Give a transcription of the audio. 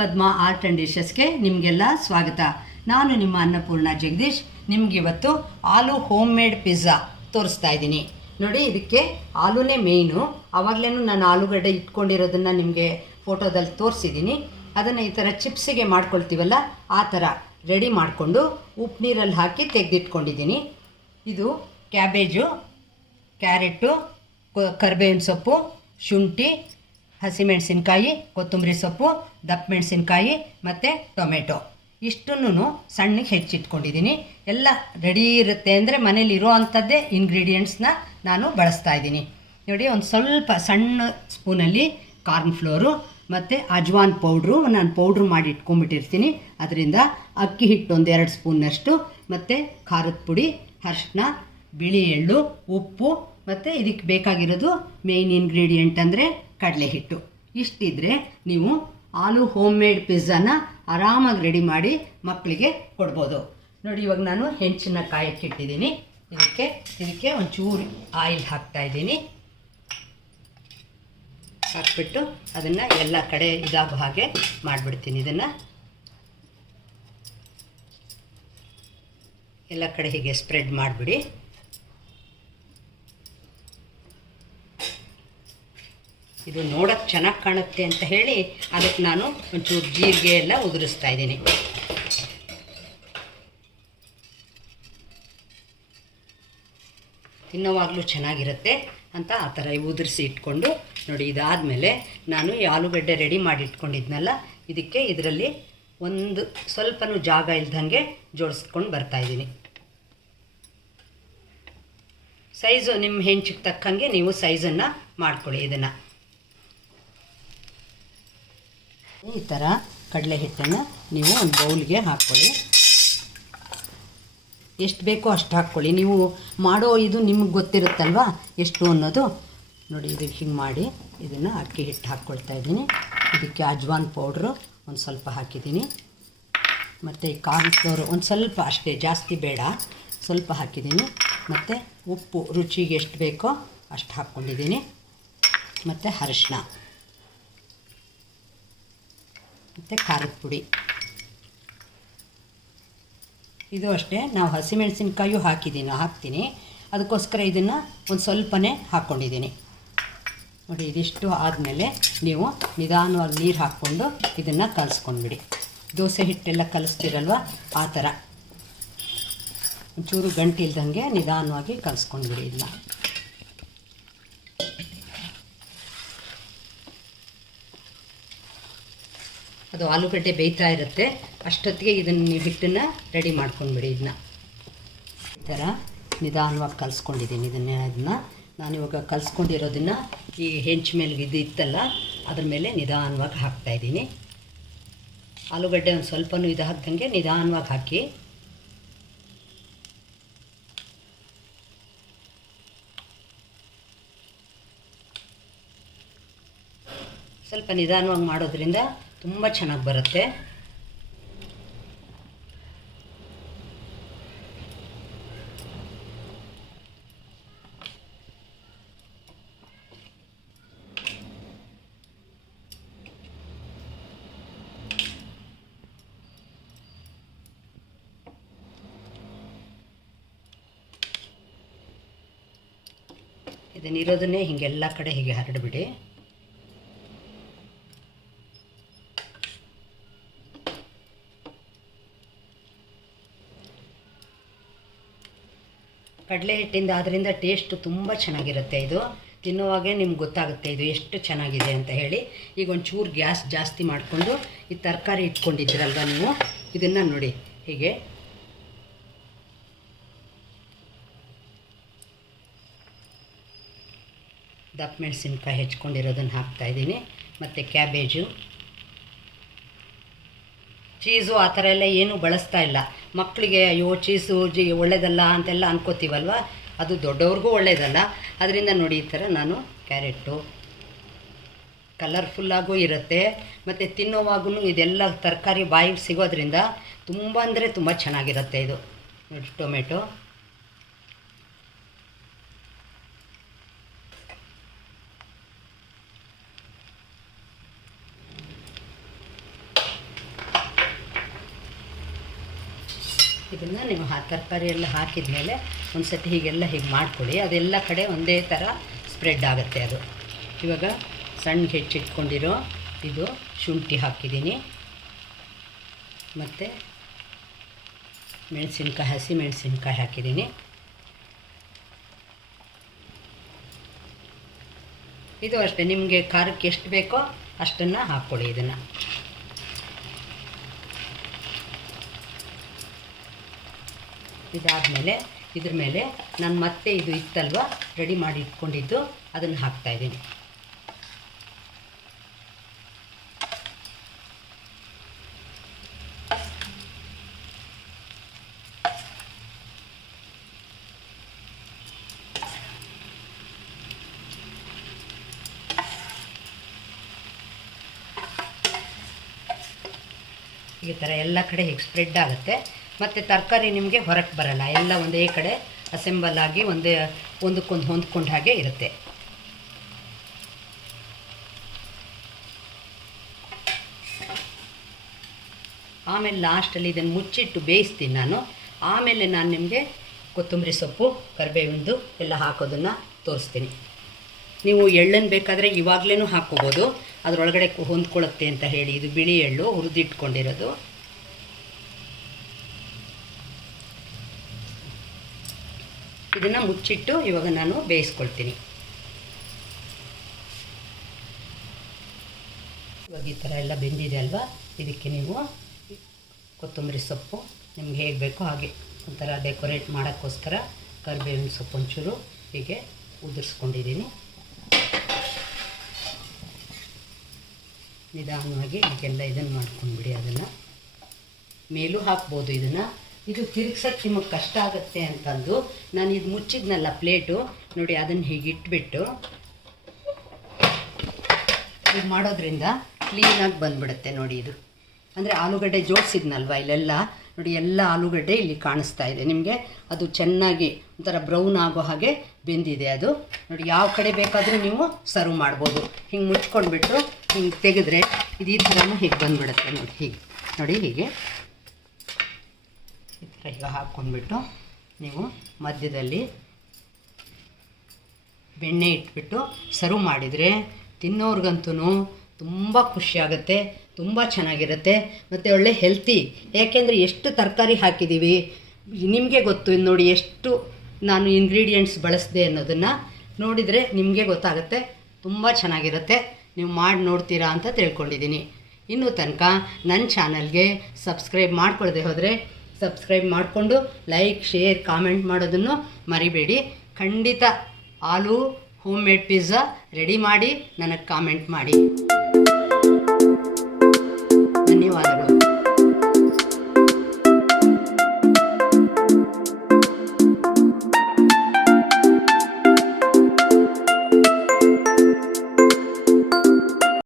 Padma art and ಡಿಶಸ್ಗೆ ನಿಮಗೆಲ್ಲ ಸ್ವಾಗತ. ನಾನು ನಿಮ್ಮ ಅನ್ನಪೂರ್ಣ ಜಗದೀಶ್. ನಿಮ್ಗೆ ಇವತ್ತು ಆಲೂ ಹೋಮ್ ಮೇಡ್ ಪಿಜ್ಜಾ ತೋರಿಸ್ತಾ ಇದ್ದೀನಿ. ನೋಡಿ, ಇದಕ್ಕೆ ಆಲೂನೇ ಮೇಯ್ನು. ಆವಾಗಲೇ ನಾನು ಆಲೂಗಡ್ಡೆ ಇಟ್ಕೊಂಡಿರೋದನ್ನು ನಿಮಗೆ ಫೋಟೋದಲ್ಲಿ ತೋರಿಸಿದ್ದೀನಿ. ಅದನ್ನು ಈ ಥರ ಚಿಪ್ಸಿಗೆ ಮಾಡ್ಕೊಳ್ತೀವಲ್ಲ, ಆ ಥರ ರೆಡಿ ಮಾಡಿಕೊಂಡು ಉಪ್ಪು ನೀರಲ್ಲಿ ಹಾಕಿ ತೆಗೆದಿಟ್ಕೊಂಡಿದ್ದೀನಿ. ಇದು ಕ್ಯಾಬೇಜು, ಕ್ಯಾರೆಟು ಕರ್ಬೇವಿನ ಸೊಪ್ಪು, ಶುಂಠಿ ಹಸಿಮೆಣಸಿನ್ಕಾಯಿ, ಕೊತ್ತಂಬರಿ ಸೊಪ್ಪು ದಪ್ಪ ಮೆಣಸಿನ್ಕಾಯಿ ಮತ್ತು ಟೊಮೆಟೊ. ಇಷ್ಟನ್ನು ಸಣ್ಣಗೆ ಹೆಚ್ಚಿಟ್ಕೊಂಡಿದ್ದೀನಿ ಎಲ್ಲ ರೆಡಿ ಇರುತ್ತೆ ಅಂದರೆ ಮನೇಲಿ ಇರೋ ಅಂಥದ್ದೇ ಇಂಗ್ರೀಡಿಯೆಂಟ್ಸ್ನ ನಾನು ಬಳಸ್ತಾ ಇದ್ದೀನಿ. ನೋಡಿ, ಒಂದು ಸ್ವಲ್ಪ ಸಣ್ಣ ಸ್ಪೂನಲ್ಲಿ ಕಾರ್ನ್ ಫ್ಲೋರು ಮತ್ತು ಅಜ್ವಾನ್ ಪೌಡ್ರು ನಾನು ಪೌಡ್ರ್ ಮಾಡಿ ಇಟ್ಕೊಂಡ್ಬಿಟ್ಟಿರ್ತೀನಿ ಅದರಿಂದ ಅಕ್ಕಿ ಹಿಟ್ಟು ಒಂದು ಎರಡು ಸ್ಪೂನ್ನಷ್ಟು ಮತ್ತು ಖಾರದ ಪುಡಿ, ಅರಿಶಿನ ಬಿಳಿ ಎಳ್ಳು, ಉಪ್ಪು ಮತ್ತು ಇದಕ್ಕೆ ಬೇಕಾಗಿರೋದು ಮೇಯ್ನ್ ಇಂಗ್ರೀಡಿಯೆಂಟ್ ಅಂದರೆ ಕಡಲೆ ಹಿಟ್ಟು ಇಷ್ಟಿದ್ರೆ ನೀವು ಆಲೂ ಹೋಮ್ ಮೇಡ್ ಪಿಜ್ಜಾನ ಆರಾಮಾಗಿ ರೆಡಿ ಮಾಡಿ ಮಕ್ಕಳಿಗೆ ಕೊಡ್ಬೋದು. ನೋಡಿ, ಇವಾಗ ನಾನು ಹೆಂಚಿನ ಕಾಯಕ್ಕೆ ಇಟ್ಟಿದ್ದೀನಿ. ಇದಕ್ಕೆ ಇದಕ್ಕೆ ಒಂಚೂರು ಆಯಿಲ್ ಹಾಕ್ತಾ ಇದ್ದೀನಿ. ಹಾಕ್ಬಿಟ್ಟು ಅದನ್ನು ಎಲ್ಲ ಕಡೆ ಇದಾಗೋ ಹಾಗೆ ಮಾಡಿಬಿಡ್ತೀನಿ ಇದನ್ನು. ಎಲ್ಲ ಕಡೆ ಹೀಗೆ ಸ್ಪ್ರೆಡ್ ಮಾಡಿಬಿಡಿ. ಇದು ನೋಡೋಕ್ಕೆ ಚೆನ್ನಾಗಿ ಕಾಣುತ್ತೆ ಅಂತ ಹೇಳಿ ಅದಕ್ಕೆ ನಾನು ಒಂಚೂರು ಜೀರಿಗೆ ಎಲ್ಲ ಉದುರಿಸ್ತಾ ಇದ್ದೀನಿ. ತಿನ್ನೋವಾಗಲೂ ಚೆನ್ನಾಗಿರುತ್ತೆ ಅಂತ ಆ ಥರ ಉದುರಿಸಿ ಇಟ್ಕೊಂಡು ನೋಡಿ ಇದಾದಮೇಲೆ ನಾನು ಈ ಆಲೂಗಡ್ಡೆ ರೆಡಿ ಮಾಡಿ ಇಟ್ಕೊಂಡಿದ್ನಲ್ಲ, ಇದಕ್ಕೆ ಇದರಲ್ಲಿ ಒಂದು ಸ್ವಲ್ಪನೂ ಜಾಗ ಇಲ್ದಂಗೆ ಜೋಡಿಸ್ಕೊಂಡು ಬರ್ತಾಯಿದ್ದೀನಿ ಸೈಜು ನಿಮ್ಮ ಹೆಂಚಿಗೆ ತಕ್ಕಂಗೆ ನೀವು ಸೈಜನ್ನು ಮಾಡ್ಕೊಳ್ಳಿ ಇದನ್ನು. ಈ ಥರ ಕಡಲೆ ಹಿಟ್ಟನ್ನು ನೀವು ಒಂದು ಬೌಲ್ಗೆ ಹಾಕ್ಕೊಳ್ಳಿ ಎಷ್ಟು ಬೇಕೋ ಅಷ್ಟು ಹಾಕ್ಕೊಳ್ಳಿ ನೀವು ಮಾಡೋ ಇದು ನಿಮಗೆ ಗೊತ್ತಿರುತ್ತಲ್ವಾ? ಎಷ್ಟು ಅನ್ನೋದು? ನೋಡಿ ಇದಕ್ಕೆ ಹಿಂಗೆ ಮಾಡಿ ಇದನ್ನು ಅಕ್ಕಿ ಹಿಟ್ಟು ಹಾಕ್ಕೊಳ್ತಾ ಇದ್ದೀನಿ. ಇದಕ್ಕೆ ಅಜ್ವಾನ್ ಪೌಡ್ರು ಒಂದು ಸ್ವಲ್ಪ ಹಾಕಿದ್ದೀನಿ. ಮತ್ತು ಈ ಕಾರ್ನ್ ಫ್ಲೋರು ಒಂದು ಸ್ವಲ್ಪ ಅಷ್ಟೇ, ಜಾಸ್ತಿ ಬೇಡ. ಸ್ವಲ್ಪ ಹಾಕಿದ್ದೀನಿ. ಮತ್ತು ಉಪ್ಪು, ರುಚಿಗೆ ಎಷ್ಟು ಬೇಕೋ ಅಷ್ಟು ಹಾಕ್ಕೊಂಡಿದ್ದೀನಿ ಮತ್ತು ಅರಿಶಿನ ಮತ್ತು ಖಾರದ ಪುಡಿ. ಇದು ಅಷ್ಟೇ. ನಾವು ಹಸಿಮೆಣಸಿನ್ಕಾಯು ಹಾಕಿದ್ದೀನಿ, ಹಾಕ್ತೀನಿ. ಅದಕ್ಕೋಸ್ಕರ ಇದನ್ನು ಒಂದು ಸ್ವಲ್ಪನೇ ಹಾಕ್ಕೊಂಡಿದ್ದೀನಿ ನೋಡಿ, ಇದಿಷ್ಟು ಆದಮೇಲೆ ನೀವು ನಿಧಾನವಾಗಿ ನೀರು ಹಾಕ್ಕೊಂಡು ಇದನ್ನು ಕಲಿಸ್ಕೊಂಡ್ಬಿಡಿ. ದೋಸೆ ಹಿಟ್ಟೆಲ್ಲ ಕಲಿಸ್ತೀರಲ್ವ? ಆ ಥರ. ಒಂಚೂರು ಗಂಟಿಲ್ದಂಗೆ ನಿಧಾನವಾಗಿ ಕಲಿಸ್ಕೊಂಡ್ಬಿಡಿ ಇದನ್ನ. ಅದು ಆಲೂಗಡ್ಡೆ ಬೇಯ್ತಾ ಇರುತ್ತೆ. ಅಷ್ಟೊತ್ತಿಗೆ ಇದನ್ನು ನೀವು ರೆಡಿ ಮಾಡ್ಕೊಂಡ್ಬಿಡಿ ಇದನ್ನ ಈ ಥರ ನಿಧಾನವಾಗಿ ಕಲಿಸ್ಕೊಂಡಿದ್ದೀನಿ ಇದನ್ನೇ ಅದನ್ನ ನಾನಿವಾಗ ಕಲಿಸ್ಕೊಂಡಿರೋದನ್ನು ಈ ಹೆಂಚ್ ಮೇಲೆ ಇದು ಇತ್ತಲ್ಲ, ಅದ್ರ ಮೇಲೆ ನಿಧಾನವಾಗಿ ಹಾಕ್ತಾಯಿದ್ದೀನಿ ಆಲೂಗಡ್ಡೆ ಒಂದು ಸ್ವಲ್ಪನೂ ಇದು ಹಾಕ್ದಂಗೆ ನಿಧಾನವಾಗಿ ಹಾಕಿ. ಸ್ವಲ್ಪ ನಿಧಾನವಾಗಿ ಮಾಡೋದ್ರಿಂದ ತುಂಬ ಚೆನ್ನಾಗಿ ಬರುತ್ತೆ. ಇದನ್ನಿರೋದನ್ನೇ ಹೀಗೆಲ್ಲ ಕಡೆ ಹೀಗೆ ಹರಡಿಬಿಡಿ ಕಡಲೆ ಹಿಟ್ಟಿಂದ ಅದರಿಂದ ಟೇಸ್ಟ್ ತುಂಬ ಚೆನ್ನಾಗಿರುತ್ತೆ ಇದು. ತಿನ್ನುವಾಗೆ ನಿಮ್ಗೆ ಗೊತ್ತಾಗುತ್ತೆ ಇದು ಎಷ್ಟು ಚೆನ್ನಾಗಿದೆ ಅಂತ ಹೇಳಿ. ಈಗ ಒಂಚೂರು ಗ್ಯಾಸ್ ಜಾಸ್ತಿ ಮಾಡಿಕೊಂಡು ಈ ತರಕಾರಿ ಇಟ್ಕೊಂಡಿದ್ದೀರಲ್ವ ನೀವು? ಇದನ್ನು ನೋಡಿ. ಹೀಗೆ. ದಪ್ಪ ಮೆಣಸಿನ್ಕಾಯಿ ಹೆಚ್ಕೊಂಡಿರೋದನ್ನು ಹಾಕ್ತಾಯಿದ್ದೀನಿ ಮತ್ತು ಕ್ಯಾಬೇಜು. ಚೀಸು ಆ ಥರ ಎಲ್ಲ ಏನೂ ಬಳಸ್ತಾ ಇಲ್ಲ. ಮಕ್ಕಳಿಗೆ ಅಯ್ಯೋ, ಚೀಸು ಜಿ ಒಳ್ಳೇದಲ್ಲ ಅಂತೆಲ್ಲ ಅನ್ಕೋತೀವಲ್ವ? ಅದು ದೊಡ್ಡವ್ರಿಗೂ ಒಳ್ಳೇದಲ್ಲ. ಅದರಿಂದ ನೋಡಿ ಈ ಥರ ನಾನು ಕ್ಯಾರೆಟು ಕಲರ್ಫುಲ್ಲಾಗೂ ಇರುತ್ತೆ. ಮತ್ತು ತಿನ್ನೋವಾಗೂ ಇದೆಲ್ಲ ತರಕಾರಿ ಬಾಯಿಗೆ ಸಿಗೋದ್ರಿಂದ ತುಂಬ ಅಂದರೆ ತುಂಬ ಚೆನ್ನಾಗಿರುತ್ತೆ ಇದು. ನೋಡಿ ಟೊಮೆಟೊ. ಇದನ್ನು ನೀವು ತರಕಾರಿ ಎಲ್ಲ ಹಾಕಿದ ಮೇಲೆ ಒಂದು ಸತಿ ಹೀಗೆಲ್ಲ ಹೀಗೆ ಮಾಡ್ಕೊಳ್ಳಿ. ಅದೆಲ್ಲ ಕಡೆ ಒಂದೇ ಥರ ಸ್ಪ್ರೆಡ್ ಆಗುತ್ತೆ ಅದು. ಇವಾಗ ಸಣ್ಣ ಹೆಚ್ಚಿಟ್ಕೊಂಡಿರೋ ಇದು ಶುಂಠಿ ಹಾಕಿದ್ದೀನಿ. ಮತ್ತು ಮೆಣಸಿನ್ಕಾಯಿ, ಹಸಿ ಮೆಣಸಿನ್ಕಾಯಿ ಹಾಕಿದ್ದೀನಿ. ಇದು ಅಷ್ಟೇ. ನಿಮಗೆ ಖಾರಕ್ಕೆ ಎಷ್ಟು ಬೇಕೋ ಅಷ್ಟನ್ನು ಹಾಕ್ಕೊಳ್ಳಿ ಇದನ್ನು. ಇದಾದಮೇಲೆ ಇದ್ರ ಮೇಲೆ ನಾನು ಮತ್ತೆ ಇದು ಇತ್ತಲ್ವ ರೆಡಿ ಮಾಡಿ ಇಟ್ಕೊಂಡಿದ್ದು, ಅದನ್ನು ಹಾಕ್ತಾಯಿದ್ದೀನಿ ಈ ಥರ ಎಲ್ಲ ಕಡೆ ಹೀಗೆ ಸ್ಪ್ರೆಡ್ ಆಗುತ್ತೆ ಮತ್ತು ತರಕಾರಿ ನಿಮಗೆ ಹೊರಕ್ಕೆ ಬರಲ್ಲ. ಎಲ್ಲ ಒಂದೇ ಕಡೆ ಅಸೆಂಬಲ್ ಆಗಿ ಒಂದೇ, ಒಂದಕ್ಕೊಂದು ಹೊಂದ್ಕೊಂಡ ಹಾಗೆ ಇರುತ್ತೆ. ಆಮೇಲೆ ಲಾಸ್ಟಲ್ಲಿ ಇದನ್ನು ಮುಚ್ಚಿಟ್ಟು ಬೇಯಿಸ್ತೀನಿ ನಾನು. ಆಮೇಲೆ ನಾನು ನಿಮಗೆ ಕೊತ್ತಂಬರಿ ಸೊಪ್ಪು, ಕರಿಬೇವಿಂದು ಎಲ್ಲ ಹಾಕೋದನ್ನು ತೋರಿಸ್ತೀನಿ. ನೀವು ಎಳ್ಳನ್ನು ಬೇಕಾದರೆ ಇವಾಗಲೇ ಹಾಕ್ಕೋಬೋದು. ಅದರೊಳಗಡೆ ಹೊಂದ್ಕೊಳ್ಳುತ್ತೆ ಅಂತ ಹೇಳಿ, ಇದು ಬಿಳಿ ಎಳ್ಳು ಹುರಿದಿಟ್ಕೊಂಡಿರೋದು. ಇದನ್ನು ಮುಚ್ಚಿಟ್ಟು ಇವಾಗ ನಾನು ಬೇಯಿಸ್ಕೊಳ್ತೀನಿ. ಇವಾಗ ಈ ಥರ ಎಲ್ಲ ಬೆಂದಿದೆ ಅಲ್ವಾ? ಇದಕ್ಕೆ ನೀವು ಕೊತ್ತಂಬರಿ ಸೊಪ್ಪು, ನಿಮ್ಗೆ ಹೇಗೆ ಬೇಕೋ ಹಾಗೆ. ಒಂಥರ ಡೆಕೋರೇಟ್ ಮಾಡೋಕ್ಕೋಸ್ಕರ ಕರಿಬೇವಿನ ಸೊಪ್ಪು ಒಂಚೂರು ಹೀಗೆ ಉದುರಿಸ್ಕೊಂಡಿದ್ದೀನಿ. ನಿಧಾನವಾಗಿ ಹೀಗೆಲ್ಲ ಇದನ್ನು ಮಾಡ್ಕೊಂಡ್ಬಿಡಿ ಅದನ್ನು. ಮೇಲೂ ಹಾಕ್ಬೋದು ಇದನ್ನು. ಇದು ತಿರುಗ್ಸೋಕ್ಕೆ ನಿಮಗೆ ಕಷ್ಟ ಆಗುತ್ತೆ ಅಂತಂದು ನಾನು ಇದು ಮುಚ್ಚಿದ್ನಲ್ಲ ಪ್ಲೇಟು, ನೋಡಿ ಅದನ್ನು ಹೀಗೆ ಇಟ್ಬಿಟ್ಟು ಇದು ಮಾಡೋದ್ರಿಂದ ಕ್ಲೀನಾಗಿ ಬಂದ್ಬಿಡುತ್ತೆ ನೋಡಿ ಇದು. ಅಂದರೆ ಆಲೂಗಡ್ಡೆ ಜೋಡಿಸಿದ್ನಲ್ವ ಇಲ್ಲೆಲ್ಲ? ನೋಡಿ ಎಲ್ಲ ಆಲೂಗಡ್ಡೆ ಇಲ್ಲಿ ಕಾಣಿಸ್ತಾ ಇದೆ. ನಿಮಗೆ ಅದು ಚೆನ್ನಾಗಿ ಒಂಥರ ಬ್ರೌನ್ ಆಗೋ ಹಾಗೆ ಬೆಂದಿದೆ ಅದು. ನೋಡಿ ಯಾವ ಕಡೆ ಬೇಕಾದರೂ ನೀವು ಸರ್ವ್ ಮಾಡ್ಬೋದು. ಹಿಂಗೆ ಮುಚ್ಕೊಂಡ್ಬಿಟ್ಟು ಹಿಂಗೆ ತೆಗೆದ್ರೆ ಇದು ಈ ಥರನೂ ಹೀಗೆ ಬಂದ್ಬಿಡುತ್ತೆ ನೋಡಿ, ಹೀಗೆ. ನೋಡಿ ಹೀಗೆ. ಈ ಥರ ಈಗ ಹಾಕ್ಕೊಂಡ್ಬಿಟ್ಟು ನೀವು ಮಧ್ಯದಲ್ಲಿ ಬೆಣ್ಣೆ ಇಟ್ಬಿಟ್ಟು ಸರ್ವ್ ಮಾಡಿದರೆ ತಿನ್ನೋರ್ಗಂತೂ ತುಂಬ ಖುಷಿಯಾಗುತ್ತೆ, ತುಂಬ ಚೆನ್ನಾಗಿರುತ್ತೆ, ಮತ್ತು ಒಳ್ಳೆ ಹೆಲ್ತಿ ಯಾಕೆಂದರೆ ಎಷ್ಟು ತರಕಾರಿ ಹಾಕಿದ್ದೀವಿ ನಿಮಗೆ ಗೊತ್ತು. ನೋಡಿ ಎಷ್ಟು ನಾನು ಇಂಗ್ರೀಡಿಯೆಂಟ್ಸ್ ಬಳಸಿದೆ ಅನ್ನೋದನ್ನು ನೋಡಿದರೆ ನಿಮಗೆ ಗೊತ್ತಾಗುತ್ತೆ, ತುಂಬ ಚೆನ್ನಾಗಿರುತ್ತೆ. ನೀವು ಮಾಡಿ ನೋಡ್ತೀರಾ ಅಂತ ತಿಳ್ಕೊಂಡಿದ್ದೀನಿ. ಇನ್ನೂ ತನಕ ನನ್ನ ಚಾನಲ್ಗೆ ಸಬ್ಸ್ಕ್ರೈಬ್ ಮಾಡ್ಕೊಳ್ಳದೆ ಹೋದರೆ ಸಬ್ಸ್ಕ್ರೈಬ್ ಮಾಡಿಕೊಂಡು ಲೈಕ್ ಶೇರ್ ಕಾಮೆಂಟ್ ಮಾಡೋದನ್ನು ಮರಿಬೇಡಿ. ಖಂಡಿತ ಆಲೂ ಹೋಮ್ ಮೇಡ್ ಪಿಜ್ಜಾ ರೆಡಿ ಮಾಡಿ ನನಗೆ ಕಾಮೆಂಟ್ ಮಾಡಿ. ಧನ್ಯವಾದ.